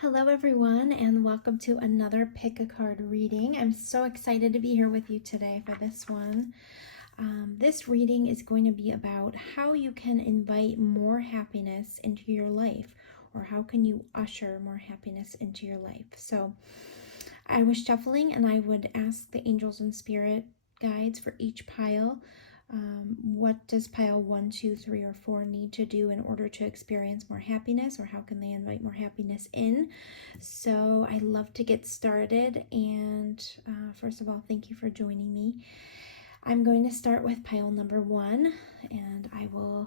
Hello everyone and welcome to another pick a card reading. I'm so excited to be here with you today for this one. This reading is going to be about how you can invite more happiness into your life, or how can you usher more happiness into your life. So I was shuffling and I would ask the angels and spirit guides for each pile. What does pile 1, 2, 3, or 4 need to do in order to experience more happiness, or how can they invite more happiness in? So I love to get started, and first of all, thank you for joining me. I'm going to start with pile number 1, and I will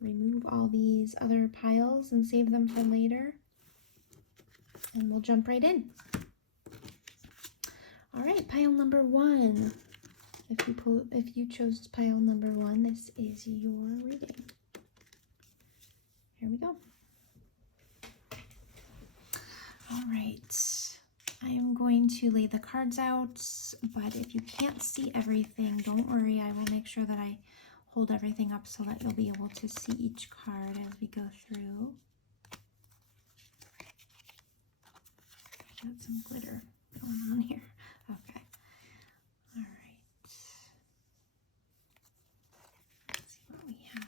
remove all these other piles and save them for later, and we'll jump right in. All right, pile number 1. If you chose pile number 1, this is your reading. Here we go. All right, I am going to lay the cards out, but if you can't see everything, don't worry. I will make sure that I hold everything up so that you'll be able to see each card as we go through. Got some glitter going on here. Okay. All right. Let's see what we have.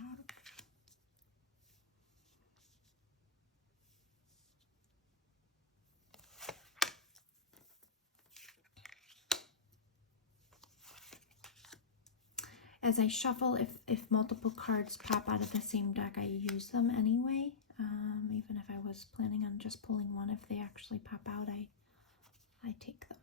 As I shuffle, if multiple cards pop out of the same deck, I use them anyway. Even if I was planning on just pulling one, if they actually pop out, I take them.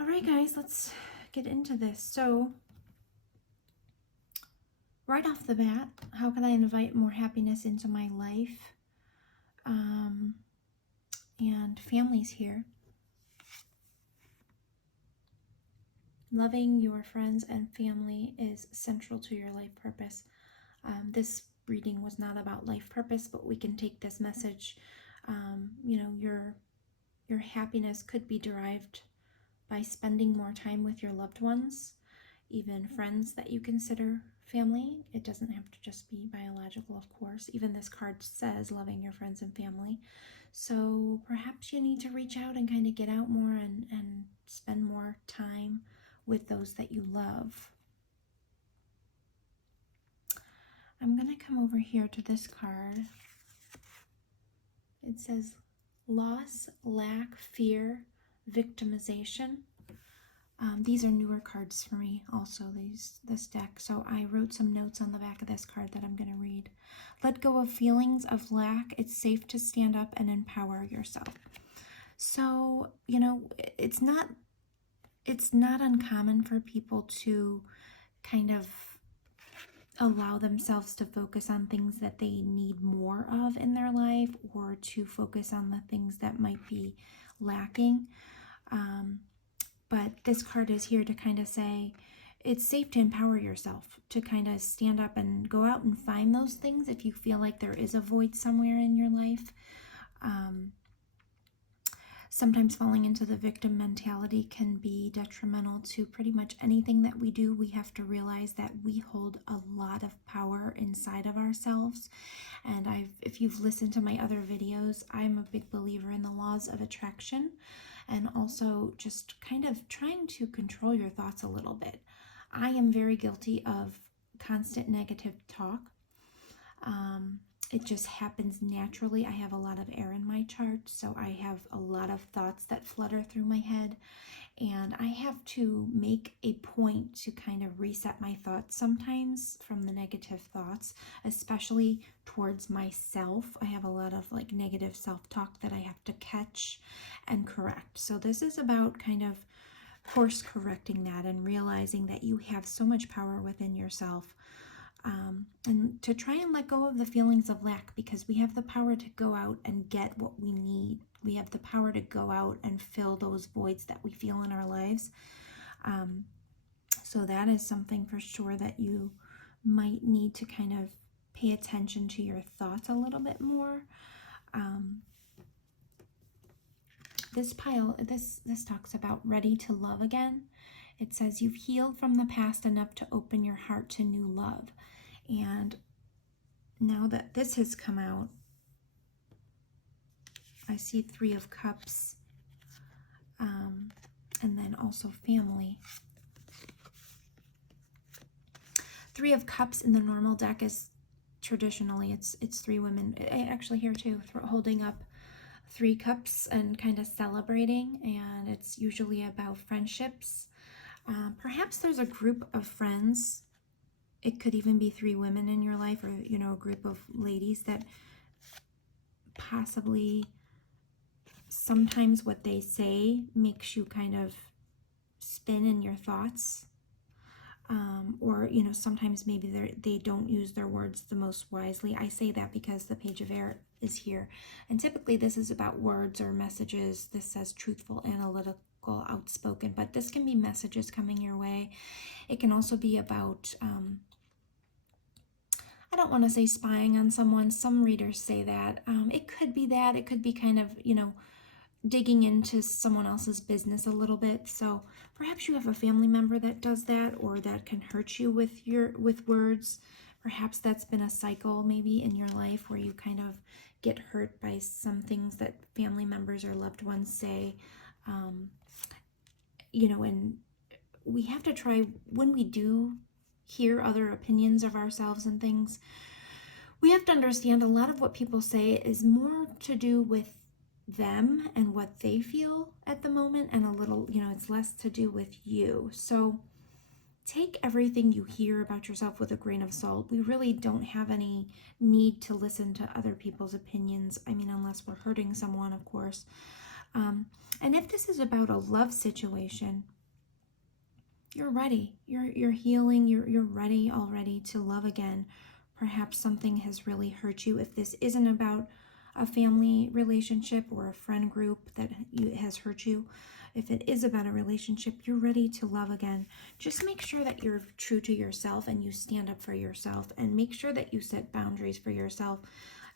All right, guys, let's get into this. So, right off the bat, how can I invite more happiness into my life? And families here. Loving your friends and family is central to your life purpose. This reading was not about life purpose, but we can take this message. Your happiness could be derived by spending more time with your loved ones, even friends that you consider family. It doesn't have to just be biological, of course. Even this card says loving your friends and family. So perhaps you need to reach out and kind of get out more and spend more time with those that you love. I'm going to come over here to this card. It says loss, lack, fear, victimization. These are newer cards for me also, this deck. So I wrote some notes on the back of this card that I'm going to read. Let go of feelings of lack. It's safe to stand up and empower yourself. So, it's not uncommon for people to kind of allow themselves to focus on things that they need more of in their life, or to focus on the things that might be lacking. But this card is here to kind of say it's safe to empower yourself, to kind of stand up and go out and find those things if you feel like there is a void somewhere in your life. Sometimes falling into the victim mentality can be detrimental to pretty much anything that we do. We have to realize that we hold a lot of power inside of ourselves. And if you've listened to my other videos, I'm a big believer in the laws of attraction, and also just kind of trying to control your thoughts a little bit. I am very guilty of constant negative talk. It just happens naturally. I have a lot of air in my chart, so I have a lot of thoughts that flutter through my head, and I have to make a point to kind of reset my thoughts sometimes from the negative thoughts, especially towards myself. I have a lot of negative self-talk that I have to catch and correct. So this is about kind of course correcting that and realizing that you have so much power within yourself. And to try and let go of the feelings of lack, because we have the power to go out and get what we need. We have the power to go out and fill those voids that we feel in our lives. So that is something for sure that you might need to kind of pay attention to your thoughts a little bit more. This pile, this talks about ready to love again. It says you've healed from the past enough to open your heart to new love. And now that this has come out, I see 3 of Cups, and then also family. 3 of Cups in the normal deck is traditionally it's 3 women. Actually here too, holding up 3 cups and kind of celebrating, and it's usually about friendships. Perhaps there's a group of friends. It could even be 3 women in your life, or a group of ladies that possibly sometimes what they say makes you kind of spin in your thoughts. Or sometimes maybe they don't use their words the most wisely. I say that because the Page of Air is here, and typically this is about words or messages. This says truthful, analytical, outspoken, but this can be messages coming your way. It can also be about I don't want to say spying on someone. Some readers say that. It could be that. It could be kind of digging into someone else's business a little bit. So perhaps you have a family member that does that, or that can hurt you with words. Perhaps that's been a cycle maybe in your life where you kind of get hurt by some things that family members or loved ones say. And we have to try, when we do hear other opinions of ourselves and things, we have to understand a lot of what people say is more to do with them and what they feel at the moment, and a little, it's less to do with you. So take everything you hear about yourself with a grain of salt. We really don't have any need to listen to other people's opinions. I mean, unless we're hurting someone, of course. And if this is about a love situation, you're ready. You're healing. You're ready already to love again. Perhaps something has really hurt you. If this isn't about a family relationship or a friend group that has hurt you, if it is about a relationship, you're ready to love again. Just make sure that you're true to yourself and you stand up for yourself, and make sure that you set boundaries for yourself.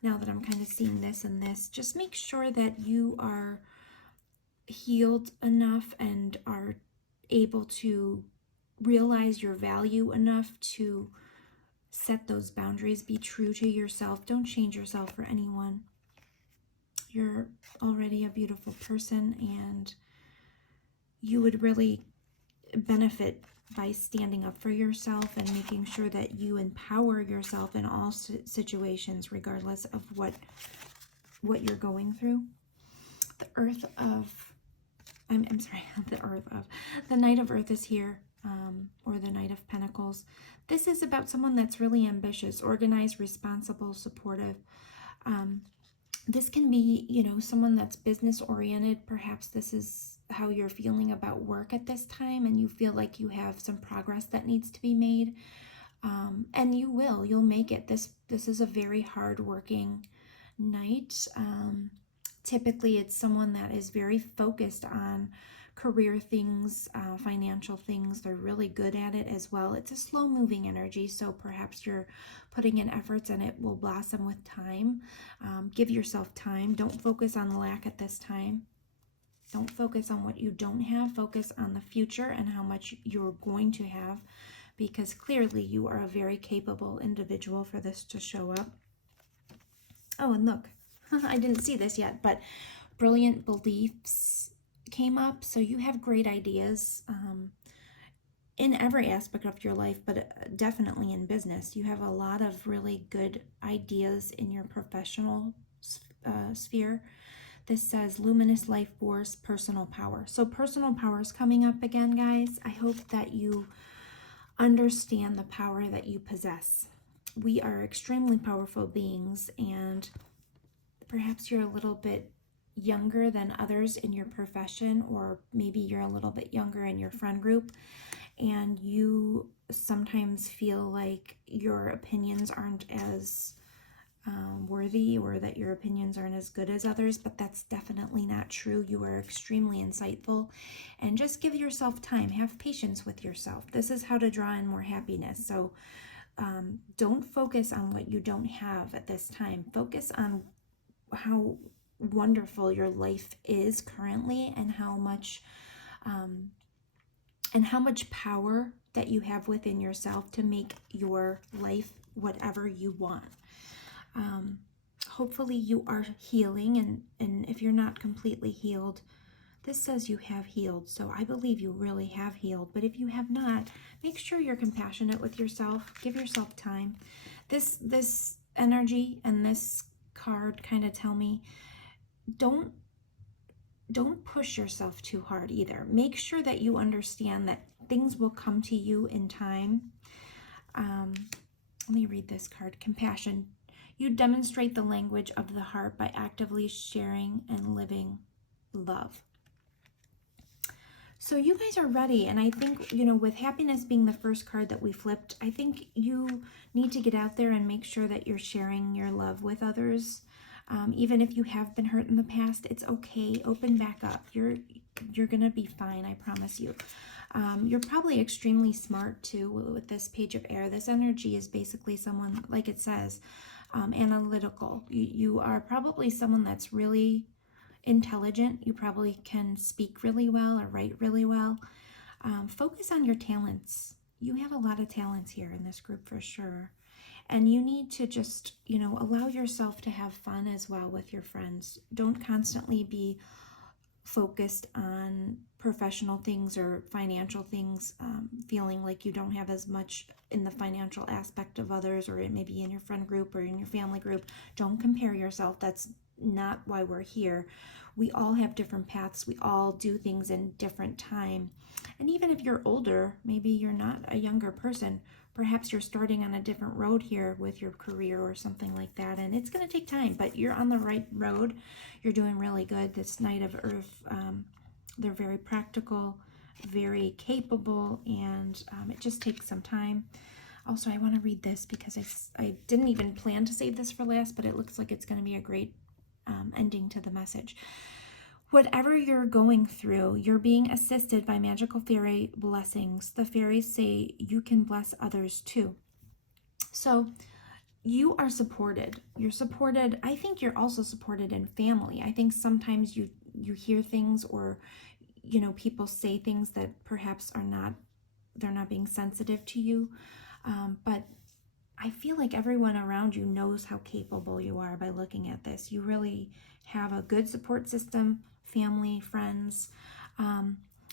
Now that I'm kind of seeing this and this, just make sure that you are healed enough and are able to realize your value enough to set those boundaries. Be true to yourself. Don't change yourself for anyone. You're already a beautiful person, and you would really benefit by standing up for yourself and making sure that you empower yourself in all situations, regardless of what you're going through. The Earth of, I'm sorry, the Knight of Earth is here, or the Knight of Pentacles. This is about someone that's really ambitious, organized, responsible, supportive. This can be, someone that's business oriented. Perhaps this is how you're feeling about work at this time, and you feel like you have some progress that needs to be made. And you'll make it. This is a very hard working knight. Typically it's someone that is very focused on career things, financial things. They're really good at it as well. It's a slow moving energy, so perhaps you're putting in efforts and it will blossom with time. Give yourself time. Don't focus on lack at this time. Don't focus on what you don't have. Focus on the future and how much you're going to have, because clearly you are a very capable individual for this to show up. Oh, and look, I didn't see this yet, but brilliant beliefs came up. So you have great ideas in every aspect of your life, but definitely in business. You have a lot of really good ideas in your professional sphere. This says luminous life force, personal power. So personal power is coming up again, guys. I hope that you understand the power that you possess. We are extremely powerful beings, and perhaps you're a little bit younger than others in your profession, or maybe you're a little bit younger in your friend group, and you sometimes feel like your opinions aren't as worthy, or that your opinions aren't as good as others, but that's definitely not true. You are extremely insightful, and just give yourself time. Have patience with yourself. This is how to draw in more happiness. So don't focus on what you don't have at this time. Focus on how wonderful your life is currently, and how much power that you have within yourself to make your life whatever you want. Hopefully you are healing, and if you're not completely healed, this says you have healed. So I believe you really have healed. But if you have not, make sure you're compassionate with yourself. Give yourself time. This energy and this card kind of tell me, don't push yourself too hard either. Make sure that you understand that things will come to you in time. Let me read this card. Compassion. You demonstrate the language of the heart by actively sharing and living love. So you guys are ready, and I think, with happiness being the first card that we flipped, I think you need to get out there and make sure that you're sharing your love with others. Even if you have been hurt in the past, it's okay. Open back up. You're gonna be fine, I promise you. You're probably extremely smart too with this Page of Air. This energy is basically someone, like it says, analytical. You are probably someone that's really intelligent. You probably can speak really well or write really well. Focus on your talents. You have a lot of talents here in this group for sure. And you need to just, allow yourself to have fun as well with your friends. Don't constantly be focused on professional things or financial things, feeling like you don't have as much in the financial aspect of others, or maybe in your friend group or in your family group. Don't compare yourself. That's not why we're here. We all have different paths. We all do things in different time. And even if you're older, maybe you're not a younger person, perhaps you're starting on a different road here with your career or something like that, and it's going to take time, but you're on the right road. You're doing really good. This Knight of Earth, they're very practical, very capable, and it just takes some time. Also, I want to read this because I didn't even plan to save this for last, but it looks like it's going to be a great ending to the message. Whatever you're going through, you're being assisted by magical fairy blessings. The fairies say you can bless others too. So you are supported. You're supported. I think you're also supported in family. I think sometimes you hear things, or people say things that perhaps they're not being sensitive to you. But I feel like everyone around you knows how capable you are by looking at this. You really have a good support system, family, friends.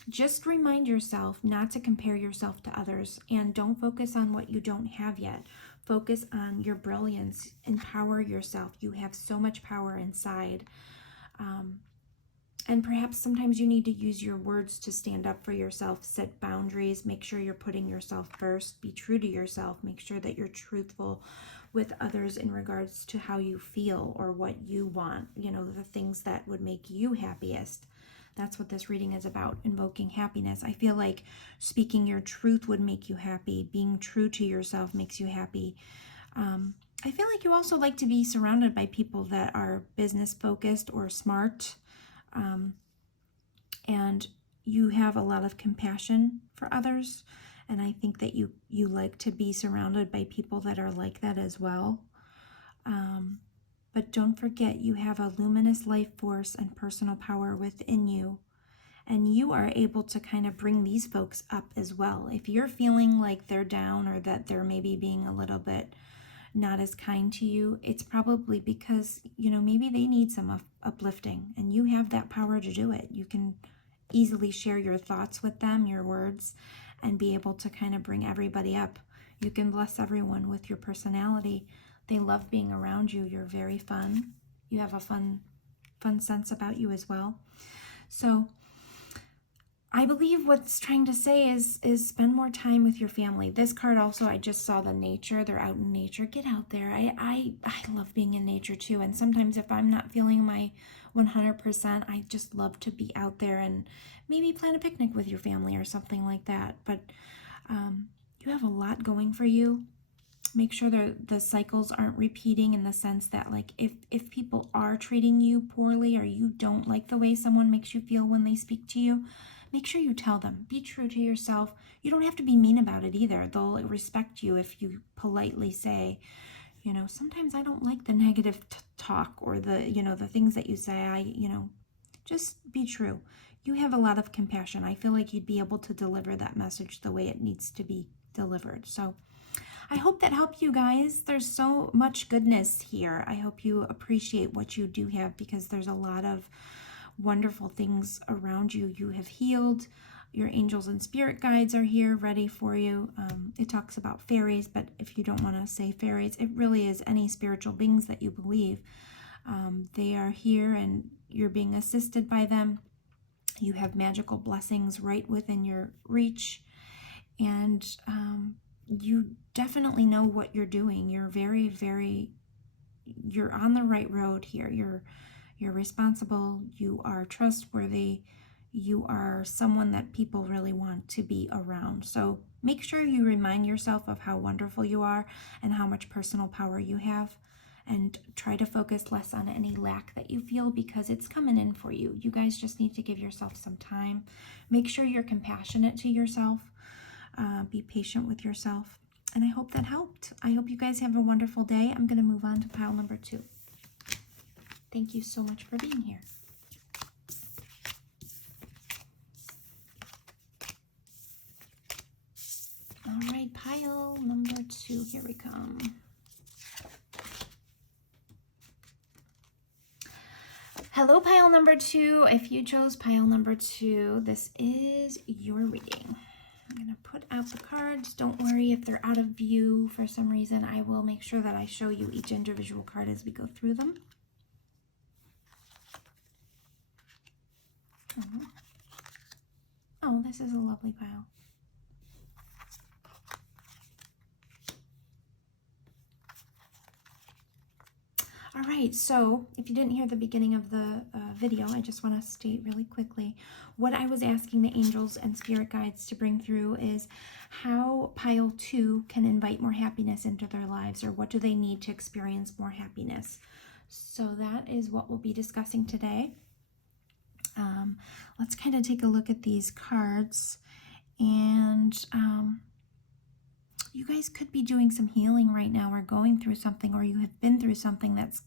Just remind yourself not to compare yourself to others, and don't focus on what you don't have yet. Focus on your brilliance. Empower yourself. You have so much power inside. And perhaps sometimes you need to use your words to stand up for yourself, set boundaries, make sure you're putting yourself first, be true to yourself, make sure that you're truthful with others in regards to how you feel or what you want, the things that would make you happiest. That's what this reading is about, invoking happiness. I feel like speaking your truth would make you happy. Being true to yourself makes you happy. I feel like you also like to be surrounded by people that are business focused or smart. And you have a lot of compassion for others, and I think that you like to be surrounded by people that are like that as well. But don't forget, you have a luminous life force and personal power within you, and you are able to kind of bring these folks up as well. If you're feeling like they're down, or that they're maybe being a little bit not as kind to you, it's probably because, maybe they need some uplifting, and you have that power to do it. You can easily share your thoughts with them, your words, and be able to kind of bring everybody up. You can bless everyone with your personality. They love being around you. You're very fun. You have a fun sense about you as well. So I believe what's trying to say is spend more time with your family. This card also, I just saw the nature. They're out in nature. Get out there. I love being in nature too. And sometimes if I'm not feeling my 100%. I just love to be out there and maybe plan a picnic with your family or something like that. But you have a lot going for you. Make sure that the cycles aren't repeating, in the sense that, like, if people are treating you poorly, or you don't like the way someone makes you feel when they speak to you, make sure you tell them. Be true to yourself. You don't have to be mean about it either. They'll respect you if you politely say, sometimes I don't like the negative talk, or the things that you say. Just be true. You have a lot of compassion. I feel like you'd be able to deliver that message the way it needs to be delivered. So I hope that helped you guys. There's so much goodness here. I hope you appreciate what you do have, because there's a lot of wonderful things around you. You have healed. Your angels and spirit guides are here ready for you. It talks about fairies, but if you don't want to say fairies, it really is any spiritual beings that you believe. They are here and you're being assisted by them. You have magical blessings right within your reach. And you definitely know what you're doing. You're very, very, you're on the right road here. You're responsible. You are trustworthy. You are someone that people really want to be around. So make sure you remind yourself of how wonderful you are and how much personal power you have. And try to focus less on any lack that you feel, because it's coming in for you. You guys just need to give yourself some time. Make sure you're compassionate to yourself. Be patient with yourself. And I hope that helped. I hope you guys have a wonderful day. I'm going to move on to pile number 2. Thank you so much for being here. All right, pile number 2. Here we come. Hello, pile number 2. If you chose pile number 2, this is your reading. I'm going to put out the cards. Don't worry if they're out of view for some reason. I will make sure that I show you each individual card as we go through them. Oh, this is a lovely pile. All right, so if you didn't hear the beginning of the video, I just want to state really quickly what I was asking the angels and spirit guides to bring through is how pile 2 can invite more happiness into their lives, or what do they need to experience more happiness. So that is what we'll be discussing today. Let's kind of take a look at these cards, and you guys could be doing some healing right now, or going through something, or you have been through something that's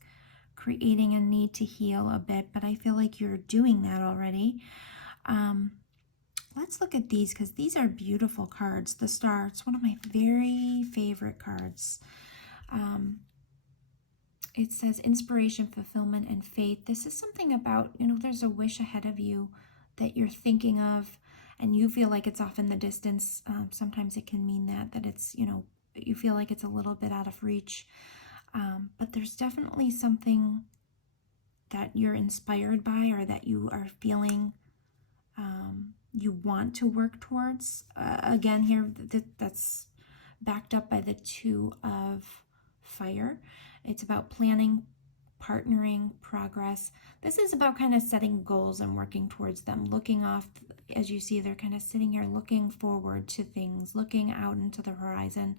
creating a need to heal a bit, but I feel like you're doing that already. Let's look at these, because these are beautiful cards. The Star, it's one of my very favorite cards. It says inspiration, fulfillment, and faith. This is something about, there's a wish ahead of you that you're thinking of, and you feel like it's off in the distance. Sometimes it can mean that it's, you feel like it's a little bit out of reach. But there's definitely something that you're inspired by, or that you are feeling you want to work towards. Again, here, that's backed up by the 2 of fire. It's about planning, partnering, progress. This is about kind of setting goals and working towards them, looking off. As you see, they're kind of sitting here looking forward to things, looking out into the horizon.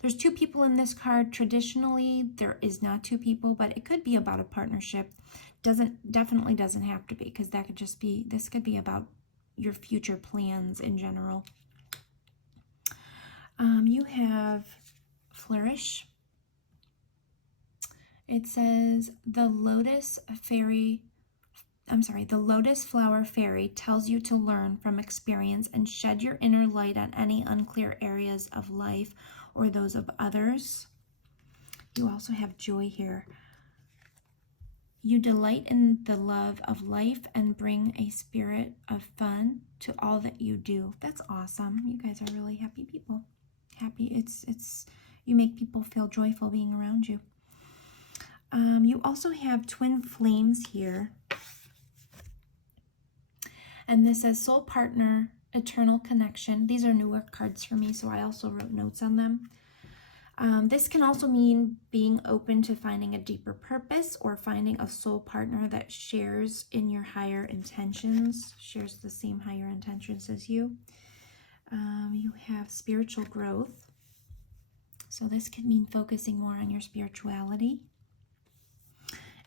There's 2 people in this card. Traditionally, there is not 2 people, but it could be about a partnership. Definitely doesn't have to be, because that could just be, this could be about your future plans in general. You have flourish. It says the lotus flower fairy tells you to learn from experience and shed your inner light on any unclear areas of life or those of others. You also have joy here. You delight in the love of life and bring a spirit of fun to all that you do. That's awesome. You guys are really happy people. Happy. You make people feel joyful being around you. You also have twin flames here. And this says soul partner, eternal connection. These are newer cards for me, so I also wrote notes on them. This can also mean being open to finding a deeper purpose or finding a soul partner that shares in your higher intentions, shares the same higher intentions as you. You have spiritual growth. So this could mean focusing more on your spirituality.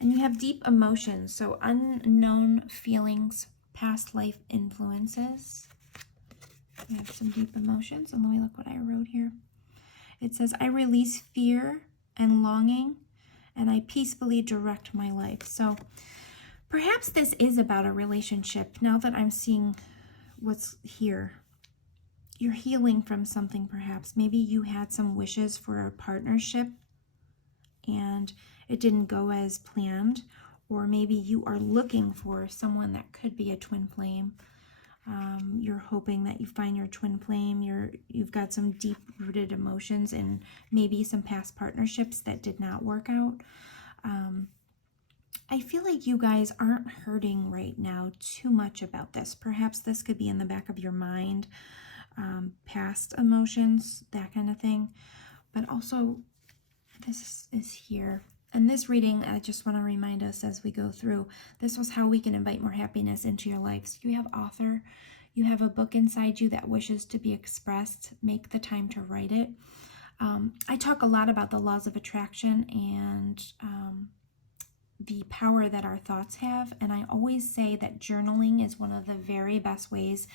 And you have deep emotions, so unknown feelings, past life influences. You have some deep emotions. And let me look what I wrote here. It says, I release fear and longing, and I peacefully direct my life. So perhaps this is about a relationship. Now that I'm seeing what's here, you're healing from something perhaps. Maybe you had some wishes for a partnership and it didn't go as planned. Or maybe you are looking for someone that could be a twin flame. You're hoping that you find your twin flame. You've got some deep-rooted emotions and maybe some past partnerships that did not work out. I feel like you guys aren't hurting right now too much about this. Perhaps this could be in the back of your mind, past emotions, that kind of thing. But also, this is here. And this reading, I just want to remind us as we go through, this was how we can invite more happiness into your life. So you have author, you have a book inside you that wishes to be expressed. Make the time to write it. I talk a lot about the laws of attraction and the power that our thoughts have. And I always say that journaling is one of the very best ways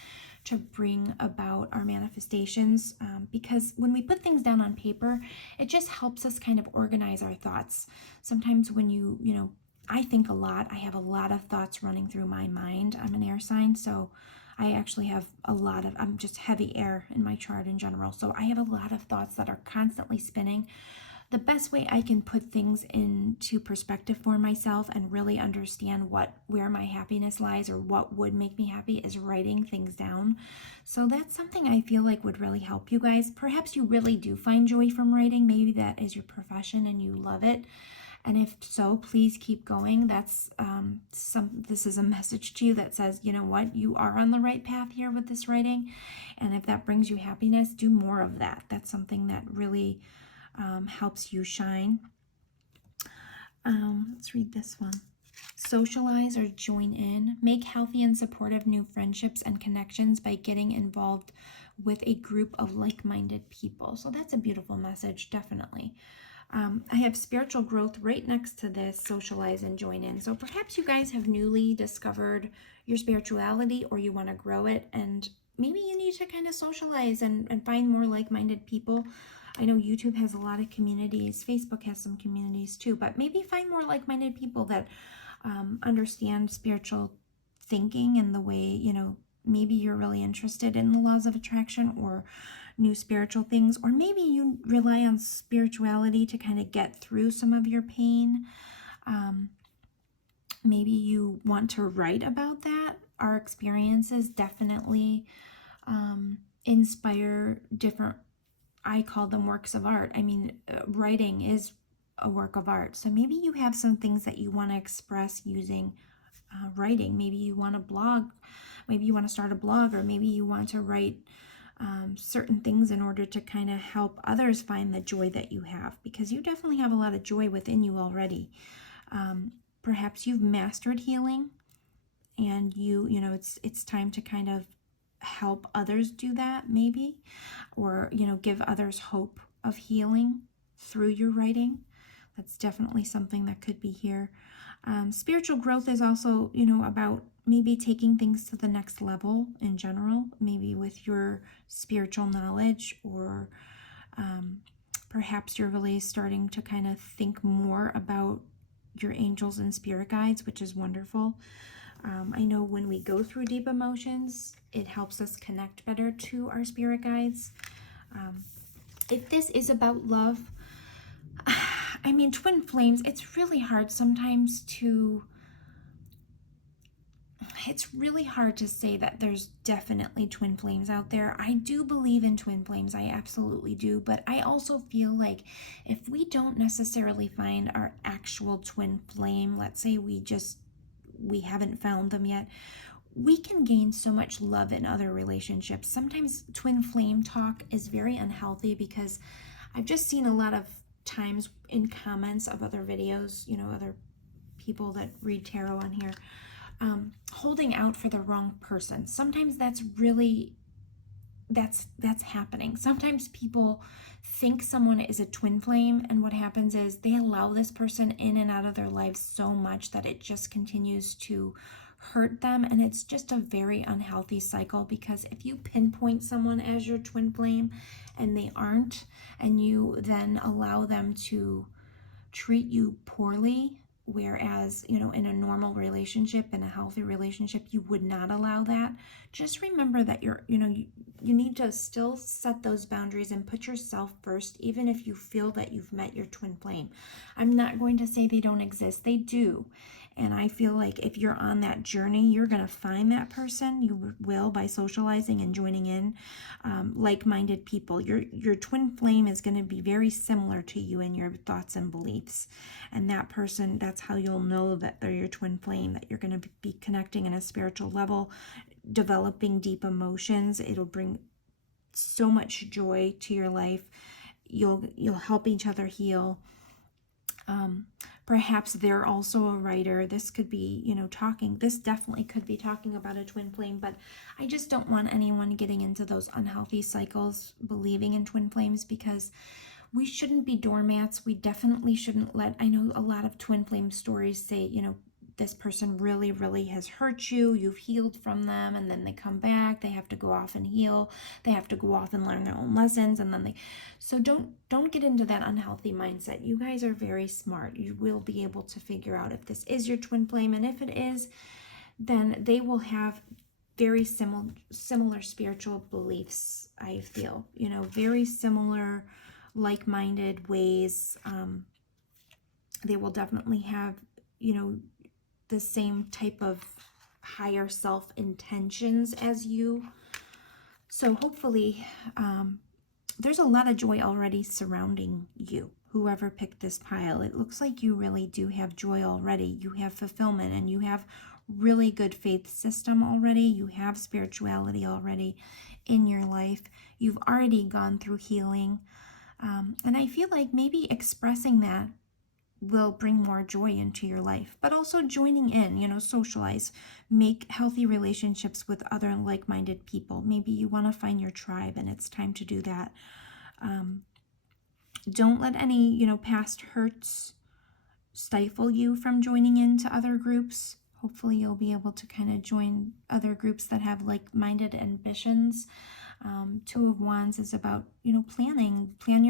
to bring about our manifestations, because when we put things down on paper, it just helps us kind of organize our thoughts. Sometimes when I think a lot, I have a lot of thoughts running through my mind. I'm an air sign, so I actually have I'm just heavy air in my chart in general. So I have a lot of thoughts that are constantly spinning. The best way I can put things into perspective for myself and really understand where my happiness lies or what would make me happy is writing things down. So that's something I feel like would really help you guys. Perhaps you really do find joy from writing. Maybe that is your profession and you love it. And if so, please keep going. That's this is a message to you that says, you know what, you are on the right path here with this writing. And if that brings you happiness, do more of that. That's something that really helps you shine. Let's read this one. Socialize or join in. Make healthy and supportive new friendships and connections by getting involved with a group of like-minded people. So that's a beautiful message, definitely. I have spiritual growth right next to this, socialize and join in. So perhaps you guys have newly discovered your spirituality or you want to grow it, and maybe you need to kind of socialize and find more like-minded people. I know YouTube has a lot of communities. Facebook has some communities too, but maybe find more like-minded people that understand spiritual thinking and the way, maybe you're really interested in the laws of attraction or new spiritual things, or maybe you rely on spirituality to kind of get through some of your pain. Maybe you want to write about that. Our experiences definitely inspire different, I call them works of art. I mean, writing is a work of art. So maybe you have some things that you want to express using writing. Maybe you want to blog. Maybe you want to start a blog, or maybe you want to write certain things in order to kind of help others find the joy that you have, because you definitely have a lot of joy within you already. Perhaps you've mastered healing and it's time to kind of help others do that, maybe, or give others hope of healing through your writing. That's definitely something that could be here. Spiritual growth is also about maybe taking things to the next level in general, maybe with your spiritual knowledge, or perhaps you're really starting to kind of think more about your angels and spirit guides, which is wonderful. I know when we go through deep emotions, it helps us connect better to our spirit guides. If this is about love, I mean, twin flames, it's really hard sometimes it's really hard to say that there's definitely twin flames out there. I do believe in twin flames, I absolutely do, but I also feel like if we don't necessarily find our actual twin flame, let's say we haven't found them yet, we can gain so much love in other relationships. Sometimes twin flame talk is very unhealthy because I've just seen a lot of times in comments of other videos, you know, other people that read tarot on here, holding out for the wrong person. Sometimes that's really, that's happening. Sometimes people think someone is a twin flame, and what happens is they allow this person in and out of their lives so much that it just continues to hurt them, and it's just a very unhealthy cycle. Because if you pinpoint someone as your twin flame and they aren't, and you then allow them to treat you poorly, whereas, you know, in a normal relationship, in a healthy relationship, you would not allow that, just remember that you're, you know, you need to still set those boundaries and put yourself first, even if you feel that you've met your twin flame. I'm not going to say they don't exist, they do. And I feel like if you're on that journey, you're going to find that person. You will, by socializing and joining in like-minded people. Your twin flame is going to be very similar to you in your thoughts and beliefs. And that person, that's how you'll know that they're your twin flame, that you're going to be connecting in a spiritual level, developing deep emotions. It'll bring so much joy to your life. You'll help each other heal. Perhaps they're also a writer. This could be, you know, this definitely could be talking about a twin flame, but I just don't want anyone getting into those unhealthy cycles, believing in twin flames, because we shouldn't be doormats. We definitely shouldn't I know a lot of twin flame stories say, you know, this person really, really has hurt you, you've healed from them, and then they come back, they have to go off and heal, they have to go off and learn their own lessons, and then so don't get into that unhealthy mindset. You guys are very smart. You will be able to figure out if this is your twin flame, and if it is, then they will have very similar spiritual beliefs, I feel, you know, very similar like-minded ways. They will definitely have, you know, the same type of higher self intentions as you. So hopefully there's a lot of joy already surrounding you, whoever picked this pile. It looks like you really do have joy already. You have fulfillment, and you have really good faith system already. You have spirituality already in your life. You've already gone through healing. And I feel like maybe expressing that will bring more joy into your life, but also joining in, you know, socialize, make healthy relationships with other like-minded people. Maybe you want to find your tribe, and it's time to do that. Don't let any, you know, past hurts stifle you from joining into other groups. Hopefully you'll be able to kind of join other groups that have like-minded ambitions. Two of Wands is about, you know, plan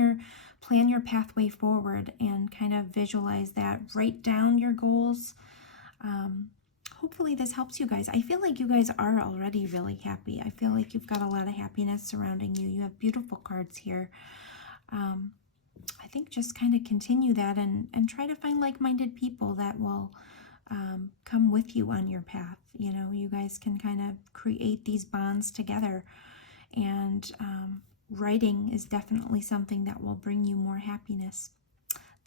your pathway forward, and kind of visualize that. Write down your goals. Hopefully this helps you guys. I feel like you guys are already really happy. I feel like you've got a lot of happiness surrounding you. You have beautiful cards here. I think just kind of continue that, and try to find like-minded people that will come with you on your path. You know, you guys can kind of create these bonds together. And writing is definitely something that will bring you more happiness.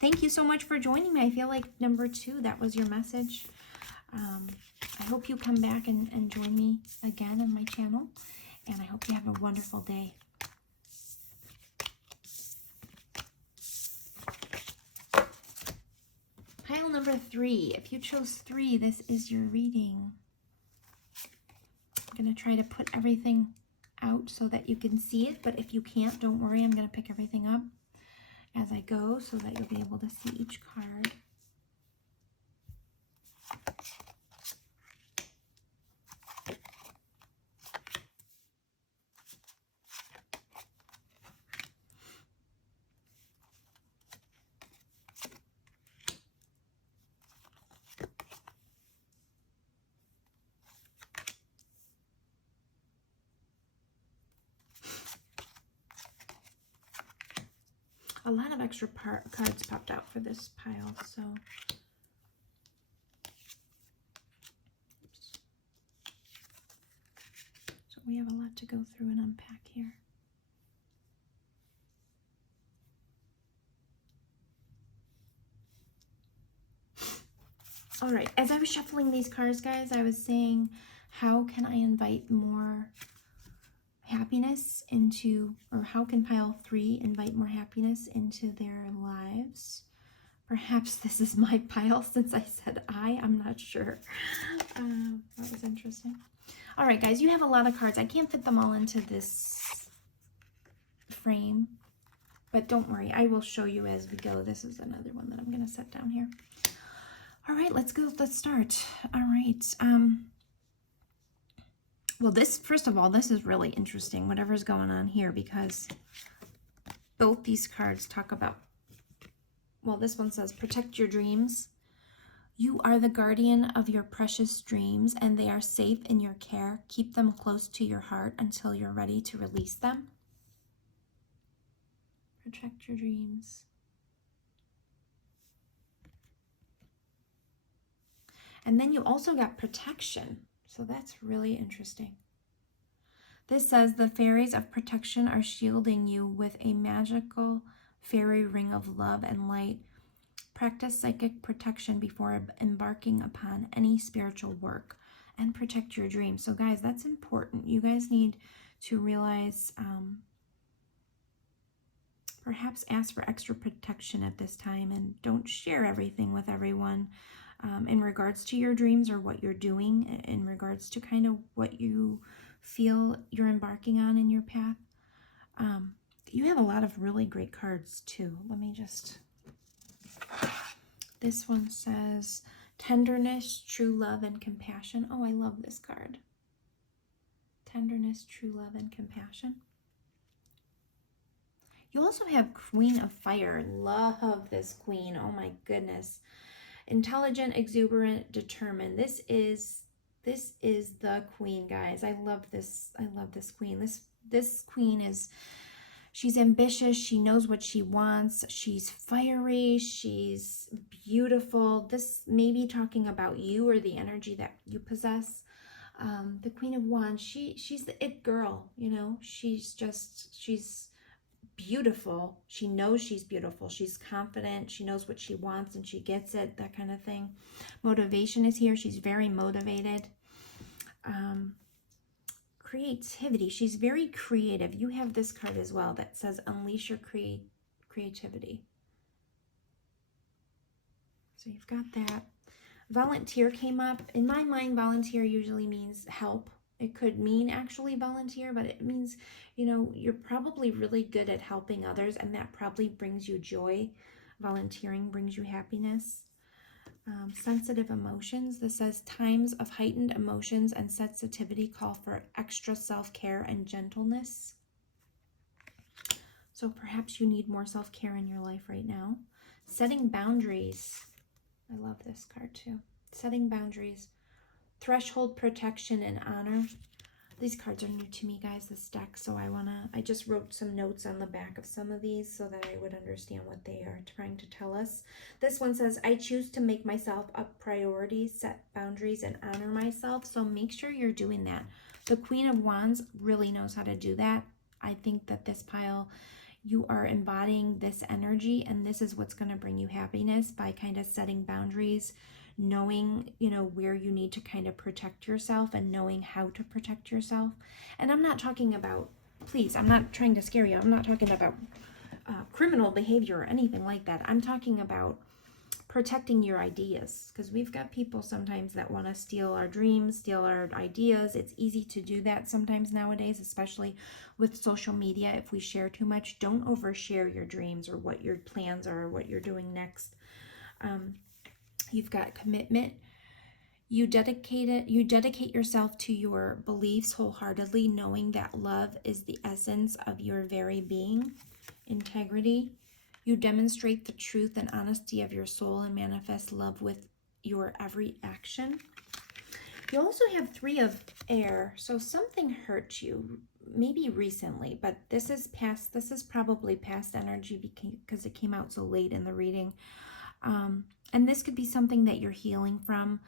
Thank you so much for joining me. I feel like number 2, that was your message. I hope you come back and join me again on my channel. And I hope you have a wonderful day. Pile number 3. If you chose 3, this is your reading. I'm going to try to put everything out so that you can see it, but if you can't, don't worry. I'm going to pick everything up as I go so that you'll be able to see each card. A lot of extra cards popped out for this pile, so oops. So we have a lot to go through and unpack here. All right, as I was shuffling these cards, guys, I was saying, how can I invite more happiness into, or how can pile 3 invite more happiness into their lives? Perhaps this is my pile since I said I'm not sure. That was interesting. All right, guys, you have a lot of cards. I can't fit them all into this frame, but don't worry. I will show you as we go. This is another one that I'm going to set down here. All right, let's go. Let's start. All right. Well, this, first of all, this is really interesting, whatever's going on here, because both these cards talk about, well, this one says, protect your dreams. You are the guardian of your precious dreams, and they are safe in your care. Keep them close to your heart until you're ready to release them. Protect your dreams. And then you also got protection. So that's really interesting. This says the fairies of protection are shielding you with a magical fairy ring of love and light. Practice psychic protection before embarking upon any spiritual work, and protect your dreams. So guys, that's important. You guys need to realize, perhaps ask for extra protection at this time, and don't share everything with everyone in regards to your dreams or what you're doing, in regards to kind of what you feel you're embarking on in your path. You have a lot of really great cards too. Let me just... This one says tenderness, true love, and compassion. Oh, I love this card. Tenderness, true love, and compassion. You also have Queen of Fire. Love this queen. Oh my goodness. Intelligent, exuberant, determined. This is the queen, guys. I love this. I love this queen. This queen is... She's ambitious. She knows what she wants. She's fiery. She's beautiful. This may be talking about you or the energy that you possess. The Queen of Wands, she's the it girl, you know. She's beautiful. She knows she's beautiful. She's confident. She knows what she wants and she gets it, that kind of thing. Motivation is here. She's very motivated. Creativity. She's very creative. You have this card as well that says unleash your creativity. So you've got that. Volunteer came up. In my mind, volunteer usually means help. It could mean actually volunteer, but it means, you know, you're probably really good at helping others, and that probably brings you joy. Volunteering brings you happiness. Sensitive emotions. This says times of heightened emotions and sensitivity call for extra self-care and gentleness. So perhaps you need more self-care in your life right now. Setting boundaries. I love this card too. Setting boundaries. Threshold, protection, and honor. These cards are new to me, guys, this deck, so I just wrote some notes on the back of some of these so that I would understand what they are trying to tell us. This one says, I choose to make myself a priority, set boundaries, and honor myself. So make sure you're doing that. The Queen of Wands really knows how to do that. I think that this pile, you are embodying this energy, and this is what's going to bring you happiness by kind of setting boundaries, knowing, you know, where you need to kind of protect yourself and knowing how to protect yourself. And I'm not talking about, please, I'm not trying to scare you. I'm not talking about criminal behavior or anything like that. I'm talking about protecting your ideas, because we've got people sometimes that want to steal our dreams, steal our ideas. It's easy to do that sometimes nowadays, especially with social media. If we share too much, don't overshare your dreams or what your plans are or what you're doing next. You've got commitment. You dedicate yourself to your beliefs wholeheartedly, knowing that love is the essence of your very being. Integrity. You demonstrate the truth and honesty of your soul and manifest love with your every action. You also have 3 of air, so something hurt you, maybe recently, but this is probably past energy because it came out so late in the reading. And this could be something that you're healing from.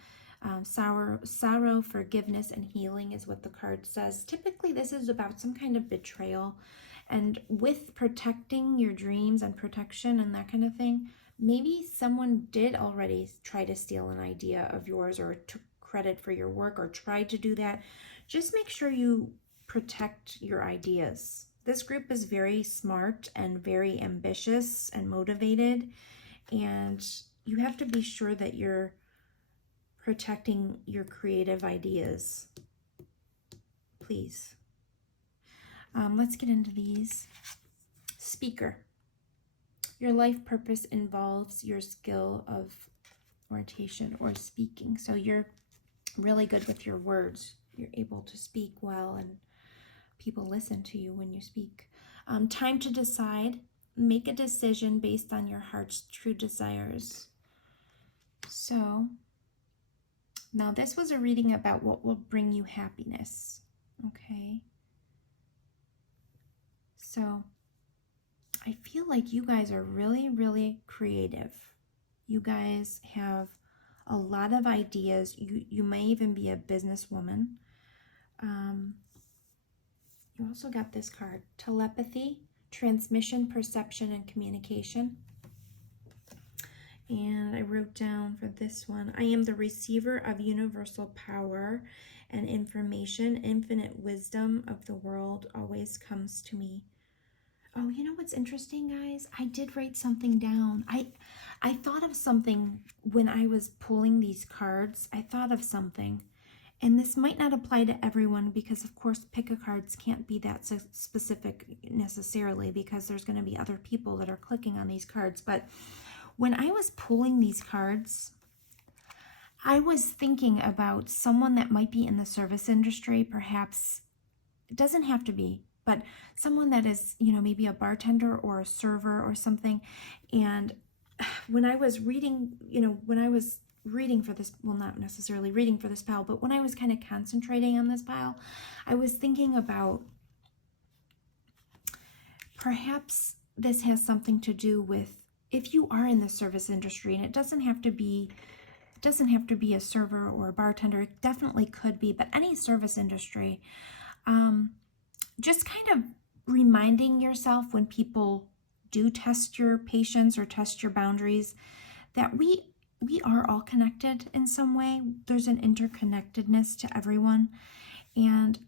Sorrow, forgiveness, and healing is what the card says. Typically, this is about some kind of betrayal. And with protecting your dreams and protection and that kind of thing, maybe someone did already try to steal an idea of yours or took credit for your work or tried to do that. Just make sure you protect your ideas. This group is very smart and very ambitious and motivated, and you have to be sure that you're protecting your creative ideas. Please. Let's get into these. Speaker. Your life purpose involves your skill of oration or speaking. So you're really good with your words. You're able to speak well and people listen to you when you speak. Time to decide. Make a decision based on your heart's true desires. So now this was a reading about what will bring you happiness. Okay. So I feel like you guys are really, really creative. You guys have a lot of ideas. You may even be a businesswoman. You also got this card, telepathy, transmission, perception, and communication. And I wrote down for this one, I am the receiver of universal power and information. Infinite wisdom of the world always comes to me. Oh, you know what's interesting, guys? I did write something down. I thought of something when I was pulling these cards. I thought of something. And this might not apply to everyone because, of course, pick-a-cards can't be that specific necessarily because there's going to be other people that are clicking on these cards. But when I was pulling these cards, I was thinking about someone that might be in the service industry, perhaps. It doesn't have to be, but someone that is, maybe a bartender or a server or something. And when I was reading, reading for this, well, not necessarily reading for this pile, but when I was kind of concentrating on this pile, I was thinking about perhaps this has something to do with if you are in the service industry, and it doesn't have to be a server or a bartender. It definitely could be, but any service industry, just kind of reminding yourself when people do test your patience or test your boundaries that we are all connected in some way. There's an interconnectedness to everyone. And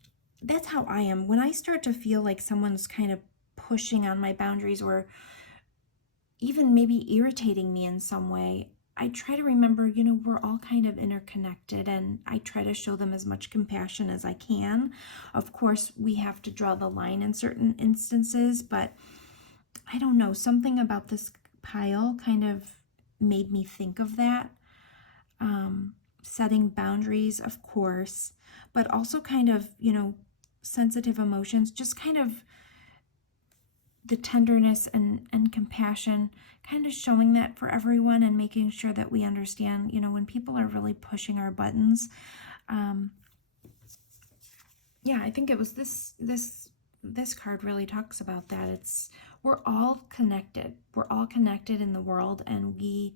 that's how I am. When I start to feel like someone's kind of pushing on my boundaries or even maybe irritating me in some way, I try to remember, we're all kind of interconnected, and I try to show them as much compassion as I can. Of course, we have to draw the line in certain instances, but I don't know, something about this pile kind of made me think of that. Setting boundaries, of course, but also kind of, sensitive emotions, just kind of the tenderness and compassion, kind of showing that for everyone and making sure that we understand, when people are really pushing our buttons. Yeah, I think it was this card really talks about that. We're all connected. We're all connected in the world, and we,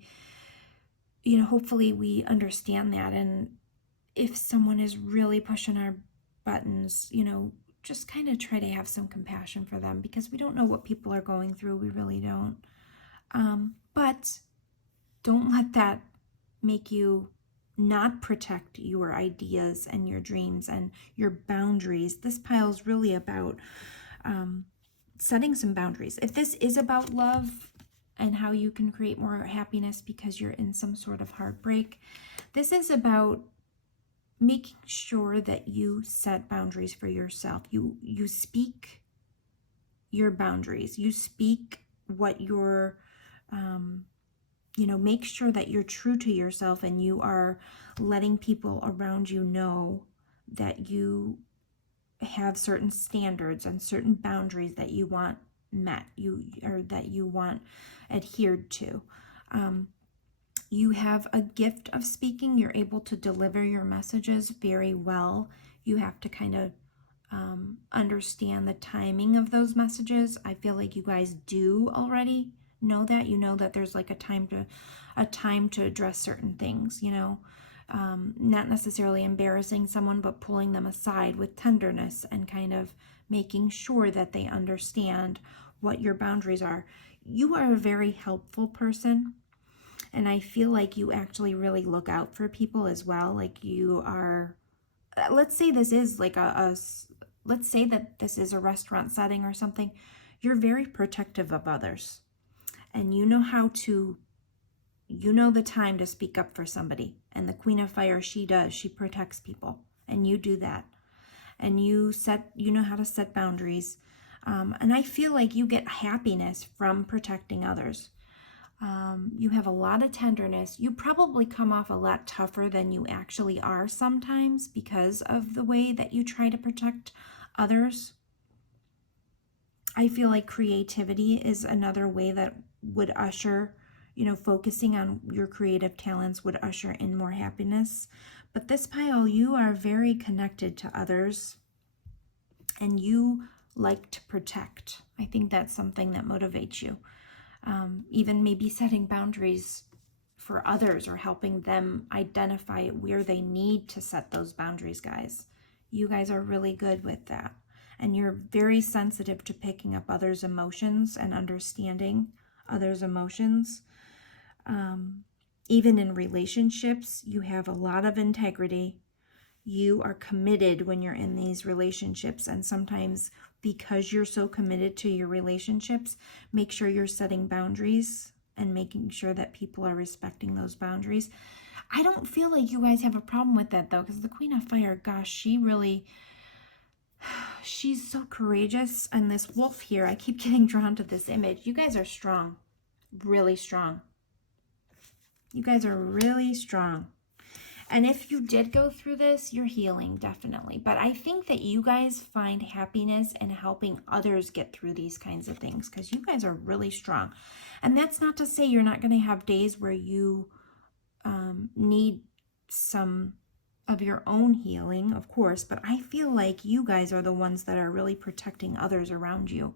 hopefully we understand that. And if someone is really pushing our buttons, just kind of try to have some compassion for them, because we don't know what people are going through. We really don't. But don't let that make you not protect your ideas and your dreams and your boundaries. This pile is really about setting some boundaries. If this is about love and how you can create more happiness because you're in some sort of heartbreak, this is about making sure that you set boundaries for yourself. You speak your boundaries. You speak what you're, make sure that you're true to yourself and you are letting people around you know that you have certain standards and certain boundaries that you want met, or that you want adhered to. You have a gift of speaking. You're able to deliver your messages very well. You have to kind of understand the timing of those messages. I feel like you guys do already know that. You know that there's like a time to address certain things, not necessarily embarrassing someone, but pulling them aside with tenderness and kind of making sure that they understand what your boundaries are. You are a very helpful person. And I feel like you actually really look out for people as well. Like you are, let's say this is like let's say that this is a restaurant setting or something, you're very protective of others. And you know how to, you know the time to speak up for somebody. And the Queen of Fire, she does. She protects people. And you do that. And you know how to set boundaries. And I feel like you get happiness from protecting others. You have a lot of tenderness. You probably come off a lot tougher than you actually are sometimes because of the way that you try to protect others. I feel like creativity is another way that would usher, focusing on your creative talents would usher in more happiness. But this pile, you are very connected to others and you like to protect. I think that's something that motivates you. Even maybe setting boundaries for others or helping them identify where they need to set those boundaries, guys. You guys are really good with that. And you're very sensitive to picking up others' emotions and understanding others' emotions. Even in relationships, you have a lot of integrity. You are committed when you're in these relationships, and sometimes because you're so committed to your relationships, make sure you're setting boundaries and making sure that people are respecting those boundaries. I don't feel like you guys have a problem with that though, because the Queen of Fire, gosh, she's so courageous. And this wolf here, I keep getting drawn to this image. You guys are strong, really strong. You guys are really strong. And if you did go through this, you're healing, definitely. But I think that you guys find happiness in helping others get through these kinds of things because you guys are really strong. And that's not to say you're not going to have days where you need some of your own healing, of course. But I feel like you guys are the ones that are really protecting others around you.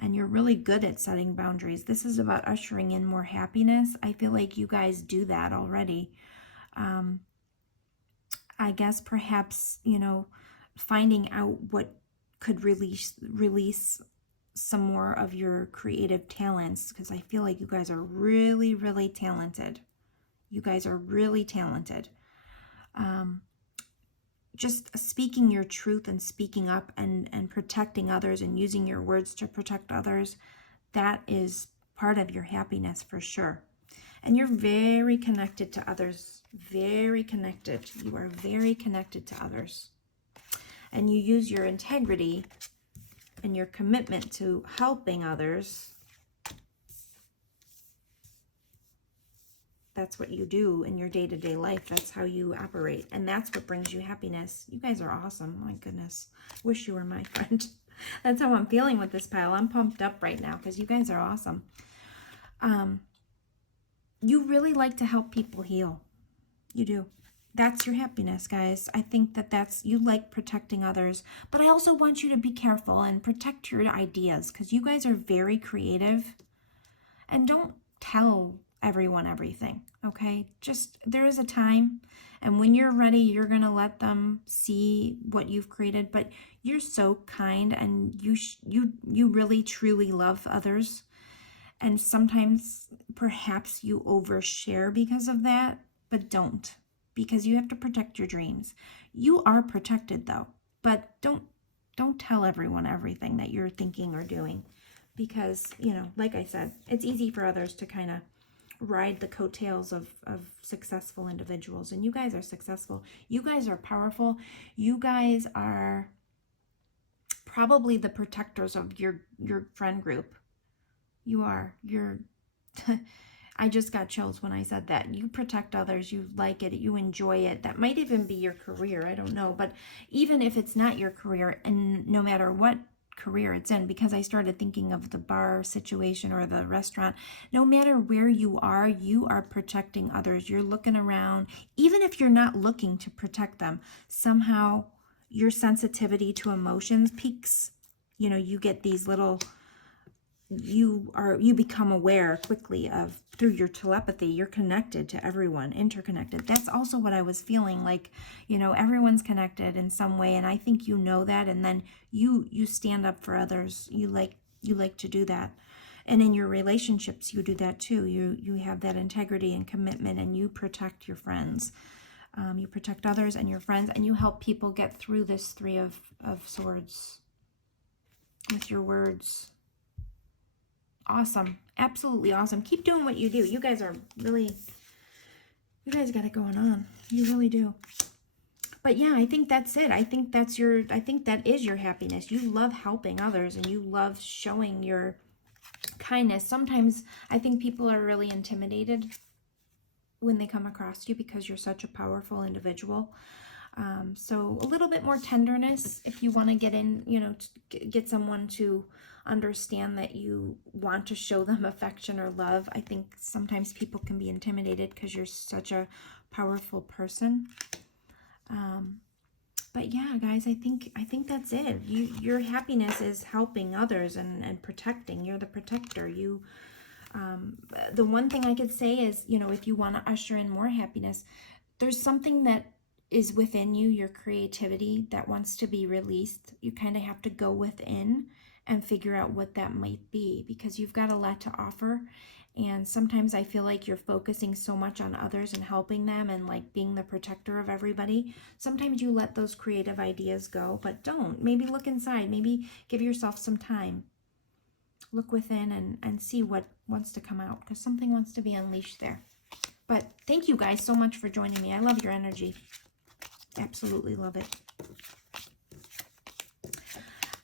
And you're really good at setting boundaries. This is about ushering in more happiness. I feel like you guys do that already. I guess perhaps, finding out what could release some more of your creative talents, because I feel like you guys are really, really talented. You guys are really talented. Just speaking your truth and speaking up and protecting others and using your words to protect others, that is part of your happiness for sure. And you're very connected to others, very connected. You are very connected to others. And you use your integrity and your commitment to helping others. That's what you do in your day-to-day life. That's how you operate. And that's what brings you happiness. You guys are awesome. My goodness. Wish you were my friend. That's how I'm feeling with this pile. I'm pumped up right now because you guys are awesome. You really like to help people heal. You do. That's your happiness, guys. I think that's, you like protecting others. But I also want you to be careful and protect your ideas because you guys are very creative. And don't tell everyone everything, okay? Just, there is a time. And when you're ready, you're going to let them see what you've created. But you're so kind and you really, truly love others. And sometimes perhaps you overshare because of that, but don't, because you have to protect your dreams. You are protected though, but don't tell everyone everything that you're thinking or doing because, like I said, it's easy for others to kind of ride the coattails of successful individuals. And you guys are successful. You guys are powerful. You guys are probably the protectors of your friend group. You are. I just got chills when I said that. You protect others. You like it. You enjoy it. That might even be your career. I don't know. But even if it's not your career, and no matter what career it's in, because I started thinking of the bar situation or the restaurant, no matter where you are protecting others. You're looking around. Even if you're not looking to protect them, somehow your sensitivity to emotions peaks. You get these little... you become aware quickly of, through your telepathy, you're connected to everyone, interconnected. That's also what I was feeling like, everyone's connected in some way. And I think you know that. And then you stand up for others. You like to do that. And in your relationships, you do that too. You have that integrity and commitment and you protect your friends. You protect others and your friends, and you help people get through this Three of Swords with your words. Awesome. Absolutely awesome. Keep doing what you do. You guys are really, you guys got it going on. You really do. But yeah, I think that's it. I think that is your happiness. You love helping others and you love showing your kindness. Sometimes I think people are really intimidated when they come across you because you're such a powerful individual. So a little bit more tenderness if you want to get in, you know, to get someone to understand that you want to show them affection or love. I think sometimes people can be intimidated because you're such a powerful person. But yeah, guys, I think that's it. Your happiness is helping others and protecting. You're the protector. The one thing I could say is, you know, if you want to usher in more happiness, there's something that is within you, your creativity, that wants to be released. You kind of have to go within and figure out what that might be, because you've got a lot to offer. And sometimes I feel like you're focusing so much on others and helping them and like being the protector of everybody. Sometimes you let those creative ideas go, but don't. Maybe look inside. Maybe give yourself some time. Look within and see what wants to come out, because something wants to be unleashed there. But thank you guys so much for joining me. I love your energy. Absolutely love it.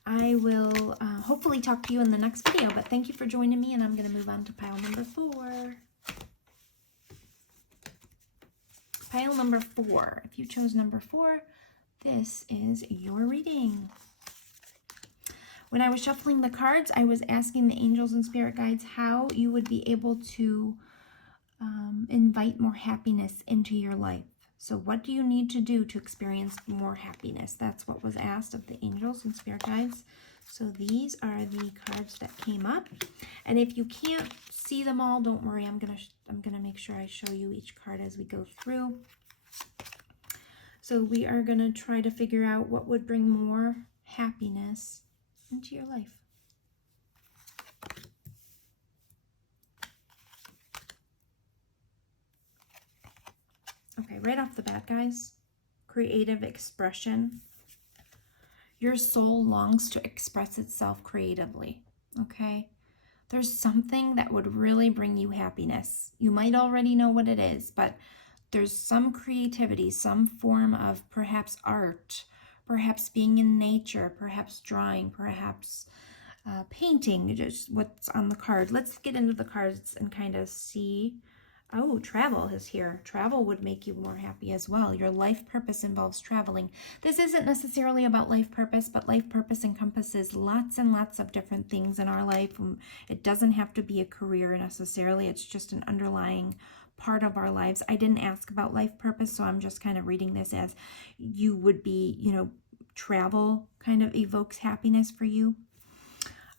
I will hopefully talk to you in the next video, but thank you for joining me, and I'm going to move on to pile number 4. Pile number 4. If you chose number 4, this is your reading. When I was shuffling the cards, I was asking the angels and spirit guides how you would be able to invite more happiness into your life. So what do you need to do to experience more happiness? That's what was asked of the angels and spirit guides. So these are the cards that came up. And if you can't see them all, don't worry. I'm gonna make sure I show you each card as we go through. So we are gonna try to figure out what would bring more happiness into your life. Okay, right off the bat, guys, creative expression. Your soul longs to express itself creatively, okay? There's something that would really bring you happiness. You might already know what it is, but there's some creativity, some form of perhaps art, perhaps being in nature, perhaps drawing, perhaps painting, just what's on the card. Let's get into the cards and kind of see. Oh, travel is here. Travel would make you more happy as well. Your life purpose involves traveling. This isn't necessarily about life purpose, but life purpose encompasses lots and lots of different things in our life. It doesn't have to be a career necessarily. It's just an underlying part of our lives. I didn't ask about life purpose, so I'm just kind of reading this as you would be, you know, travel kind of evokes happiness for you.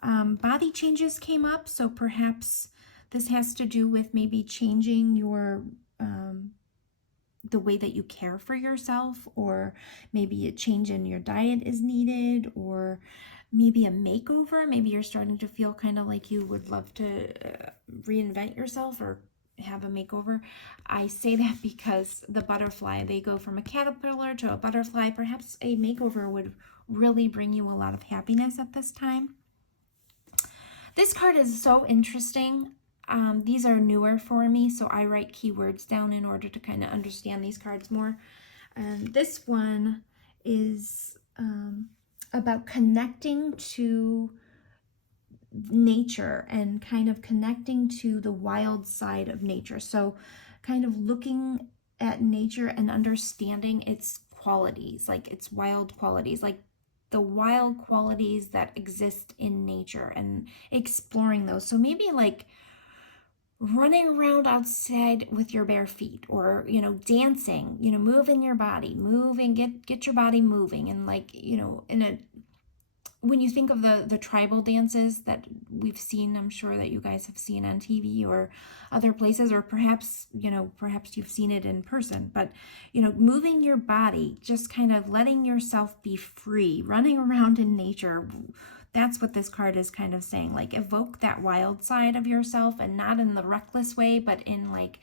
Body changes came up, so perhaps this has to do with maybe changing your the way that you care for yourself, or maybe a change in your diet is needed, or maybe a makeover. Maybe you're starting to feel kind of like you would love to reinvent yourself or have a makeover. I say that because the butterfly, they go from a caterpillar to a butterfly. Perhaps a makeover would really bring you a lot of happiness at this time. This card is so interesting. These are newer for me, so I write keywords down in order to kind of understand these cards more. This one is about connecting to nature and kind of connecting to the wild side of nature. So kind of looking at nature and understanding its qualities, like its wild qualities, like the wild qualities that exist in nature, and exploring those. So maybe like running around outside with your bare feet, or, you know, dancing, you know, moving your body, moving, get your body moving. And like, you know, when you think of the tribal dances that we've seen, I'm sure that you guys have seen on TV or other places, or perhaps, you know, perhaps you've seen it in person, but, you know, moving your body, just kind of letting yourself be free, running around in nature. That's what this card is kind of saying. Like, evoke that wild side of yourself, and not in the reckless way, but in like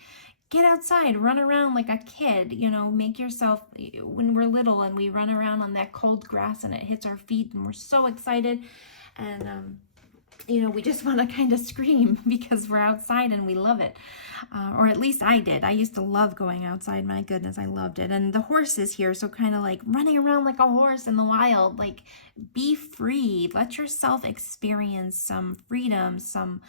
Get outside, run around like a kid, you know, make yourself, when we're little and we run around on that cold grass and it hits our feet and we're so excited. And, you know, we just want to kind of scream because we're outside and we love it. Or at least I did. I used to love going outside. My goodness, I loved it. And the horse is here, so kind of like running around like a horse in the wild. Like, be free. Let yourself experience some freedom, some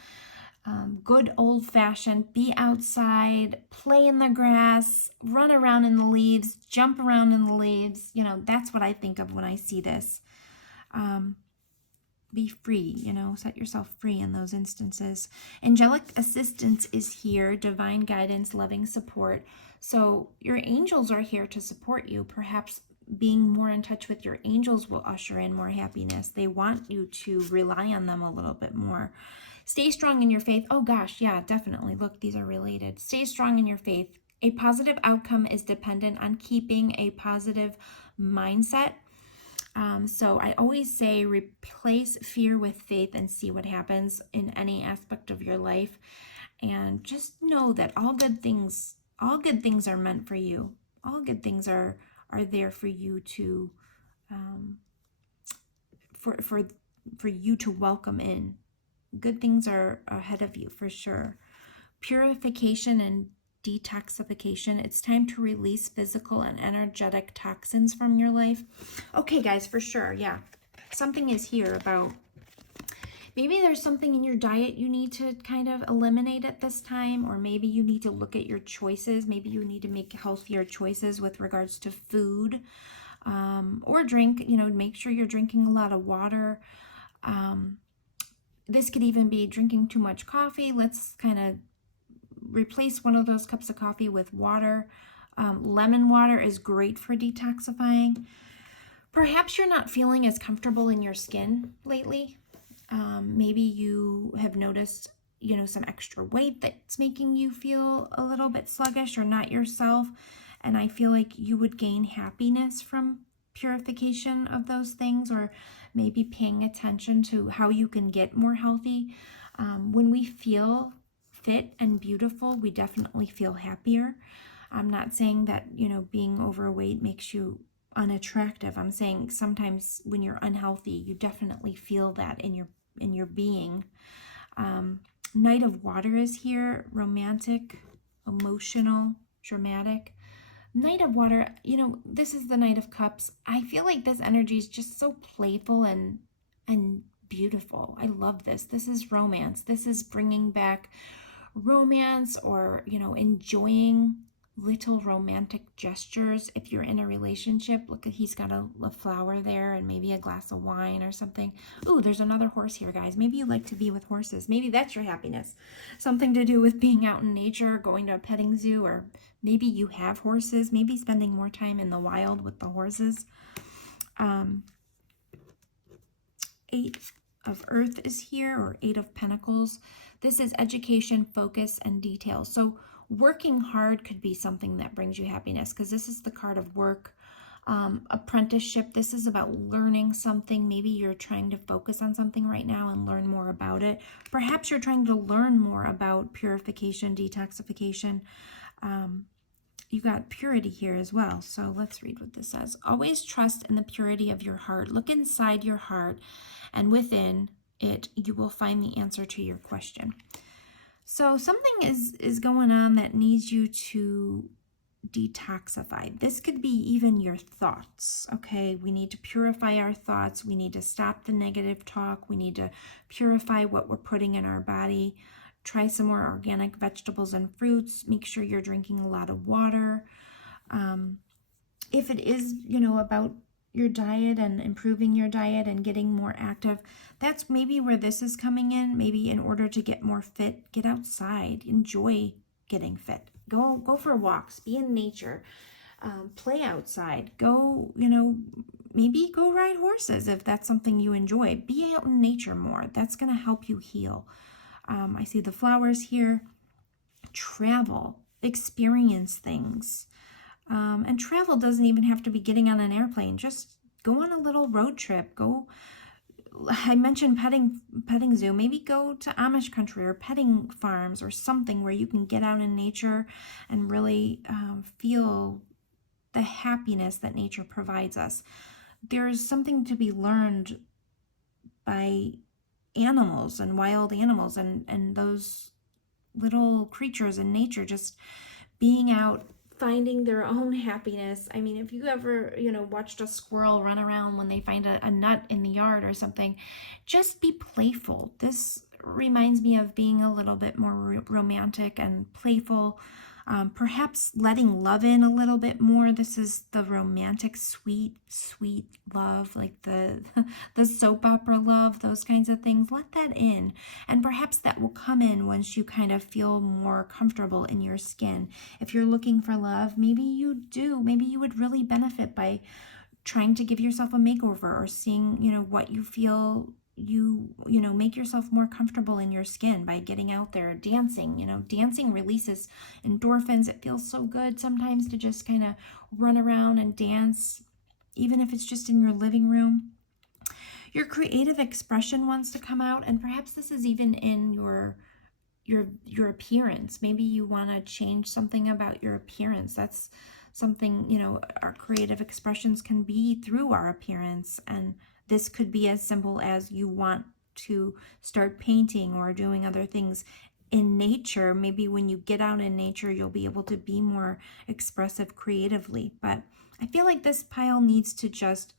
good old-fashioned, be outside, play in the grass, run around in the leaves, jump around in the leaves. You know, that's what I think of when I see this. Be free, you know, set yourself free in those instances. Angelic assistance is here, divine guidance, loving support. So your angels are here to support you. Perhaps being more in touch with your angels will usher in more happiness. They want you to rely on them a little bit more. Stay strong in your faith. Oh gosh, yeah, definitely. Look, these are related. Stay strong in your faith. A positive outcome is dependent on keeping a positive mindset. So I always say replace fear with faith and see what happens in any aspect of your life. And just know that all good things are meant for you. All good things are there for you to for you to welcome in. Good things are ahead of you for sure. Purification and detoxification. It's time to release physical and energetic toxins from your life. Okay, guys, for sure. Yeah. Something is here about maybe there's something in your diet you need to kind of eliminate at this time, or maybe you need to look at your choices. Maybe you need to make healthier choices with regards to food or drink. You know, make sure you're drinking a lot of water. This could even be drinking too much coffee. Let's kind of replace one of those cups of coffee with water. Lemon water is great for detoxifying. Perhaps you're not feeling as comfortable in your skin lately. Maybe you have noticed, you know, some extra weight that's making you feel a little bit sluggish or not yourself. And I feel like you would gain happiness from purification of those things, or maybe paying attention to how you can get more healthy. When we feel fit and beautiful, we definitely feel happier. I'm not saying that, you know, being overweight makes you unattractive. I'm saying sometimes when you're unhealthy, you definitely feel that in your being. Knight of Water is here, romantic, emotional, dramatic. Knight of Water, you know, this is the Knight of Cups. I feel like this energy is just so playful and beautiful. I love this. This is romance. This is bringing back romance, or, you know, enjoying little romantic gestures. If you're in a relationship, look, he's got a flower there and maybe a glass of wine or something. Ooh, there's another horse here, guys. Maybe you like to be with horses. Maybe that's your happiness. Something to do with being out in nature, going to a petting zoo, or maybe you have horses. Maybe spending more time in the wild with the horses. 8 of Earth is here, or 8 of Pentacles. This is education, focus, and detail. So working hard could be something that brings you happiness, because this is the card of work. Apprenticeship, this is about learning something. Maybe you're trying to focus on something right now and learn more about it. Perhaps you're trying to learn more about purification, detoxification. You got purity here as well. So let's read what this says. Always trust in the purity of your heart. Look inside your heart, and within it, you will find the answer to your question. So something is going on that needs you to detoxify. This could be even your thoughts, okay? We need to purify our thoughts. We need to stop the negative talk. We need to purify what we're putting in our body. Try some more organic vegetables and fruits. Make sure you're drinking a lot of water. If it is, you know, about your diet and improving your diet and getting more active, that's maybe where this is coming in. Maybe in order to get more fit, get outside, enjoy getting fit. Go for walks, be in nature, play outside, go, you know, maybe go ride horses if that's something you enjoy. Be out in nature more. That's going to help you heal. I see the flowers here. Travel, experience things. And travel doesn't even have to be getting on an airplane. Just go on a little road trip. Go I mentioned petting zoo. Maybe go to Amish country or petting farms or something where you can get out in nature and really feel the happiness that nature provides us. There's something to be learned by animals and wild animals and those little creatures in nature just being out, finding their own happiness. I mean, if you ever, watched a squirrel run around when they find a nut in the yard or something, just be playful. This reminds me of being a little bit more romantic and playful. Perhaps letting love in a little bit more. This is the romantic, sweet, sweet love, like the the soap opera love, those kinds of things. Let that in, and perhaps that will come in once you kind of feel more comfortable in your skin. If you're looking for love, maybe you do. Maybe you would really benefit by trying to give yourself a makeover or seeing, what you feel make yourself more comfortable in your skin by getting out there dancing. Dancing releases endorphins. It feels so good sometimes to just kind of run around and dance, even if it's just in your living room. Your creative expression wants to come out, and perhaps this is even in your appearance. Maybe you want to change something about your appearance. That's something, our creative expressions can be through our appearance, and this could be as simple as you want to start painting or doing other things in nature. Maybe when you get out in nature, you'll be able to be more expressive creatively. But I feel like this pile needs to just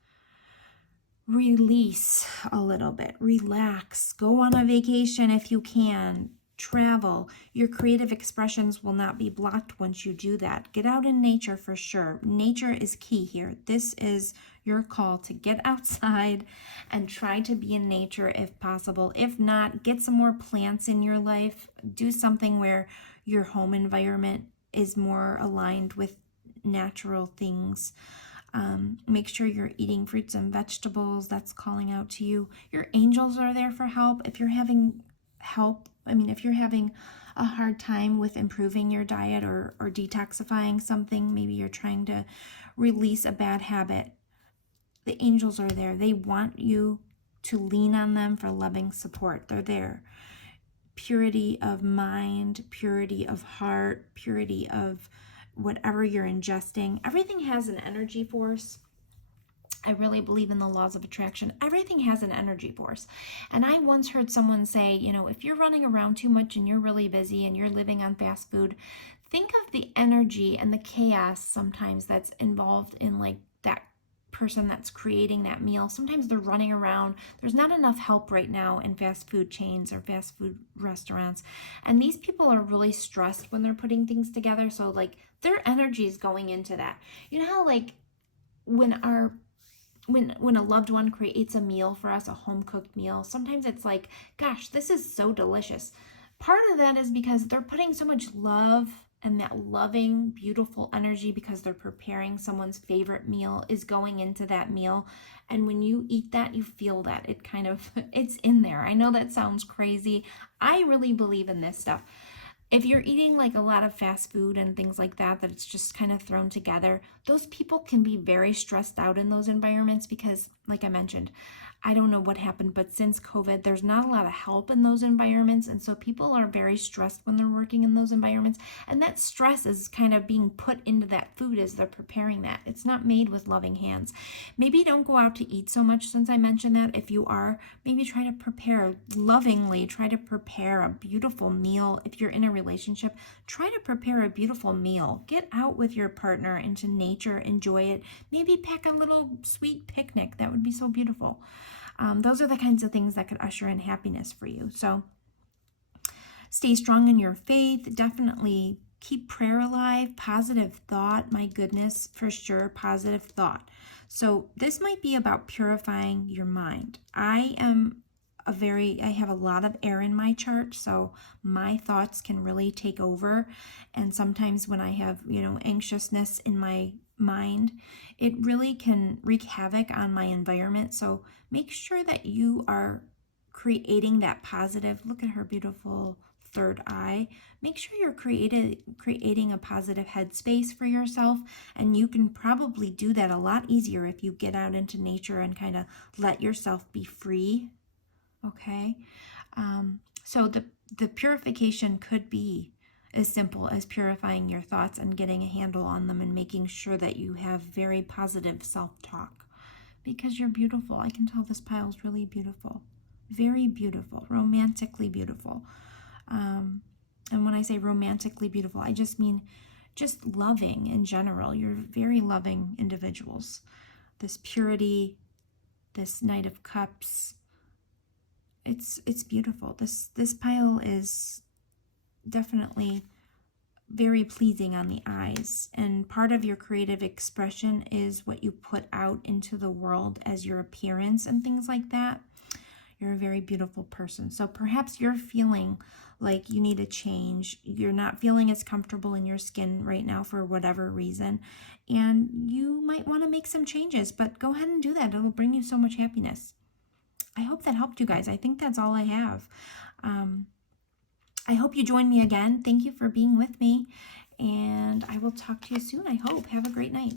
release a little bit, relax, go on a vacation if you can, travel. Your creative expressions will not be blocked once you do that. Get out in nature for sure. Nature is key here. This is your call to get outside and try to be in nature if possible. If not, get some more plants in your life. Do something where your home environment is more aligned with natural things. Make sure you're eating fruits and vegetables. That's calling out to you. Your angels are there for help. If you're having if you're having a hard time with improving your diet or detoxifying something, maybe you're trying to release a bad habit, the angels are there. They want you to lean on them for loving support. They're there. Purity of mind, purity of heart, purity of whatever you're ingesting. Everything has an energy force. I really believe in the laws of attraction. Everything has an energy force. And I once heard someone say, if you're running around too much and you're really busy and you're living on fast food, think of the energy and the chaos sometimes that's involved in like that person that's creating that meal. Sometimes they're running around. There's not enough help right now in fast food chains or fast food restaurants. And these people are really stressed when they're putting things together. So like their energy is going into that. You know how like when a loved one creates a meal for us, a home cooked meal, sometimes it's like, gosh, this is so delicious. Part of that is because they're putting so much love, and that loving, beautiful energy because they're preparing someone's favorite meal is going into that meal. And when you eat that, you feel that it's in there. I know that sounds crazy. I really believe in this stuff. If you're eating like a lot of fast food and things like that it's just kind of thrown together, those people can be very stressed out in those environments because, like I mentioned, I don't know what happened, but since COVID, there's not a lot of help in those environments. And so people are very stressed when they're working in those environments. And that stress is kind of being put into that food as they're preparing that. It's not made with loving hands. Maybe don't go out to eat so much since I mentioned that. If you are, maybe try to prepare lovingly, try to prepare a beautiful meal. If you're in a relationship, try to prepare a beautiful meal. Get out with your partner into nature, enjoy it. Maybe pack a little sweet picnic. That would be so beautiful. Those are the kinds of things that could usher in happiness for you. So stay strong in your faith. Definitely keep prayer alive. Positive thought. My goodness, for sure, positive thought. So this might be about purifying your mind. I have a lot of air in my chart, so my thoughts can really take over. And sometimes when I have, anxiousness in my mind, it really can wreak havoc on my environment. So make sure that you are creating that positive, look at her beautiful third eye, make sure you're creating a positive headspace for yourself. And you can probably do that a lot easier if you get out into nature and kind of let yourself be free. Okay. So the purification could be as simple as purifying your thoughts and getting a handle on them and making sure that you have very positive self-talk, because you're beautiful. I can tell this pile is really beautiful, very beautiful, romantically beautiful. And when I say romantically beautiful, I just mean just loving in general. You're very loving individuals. This purity, this Knight of Cups, it's beautiful. This pile is definitely very pleasing on the eyes, and part of your creative expression is what you put out into the world as your appearance and things like that. You're a very beautiful person. So perhaps you're feeling like you need a change. You're not feeling as comfortable in your skin right now for whatever reason, and you might want to make some changes, but go ahead and do that. It'll bring you so much happiness. I hope that helped you guys. I think that's all I have. I hope you join me again. Thank you for being with me, and I will talk to you soon, I hope. Have a great night.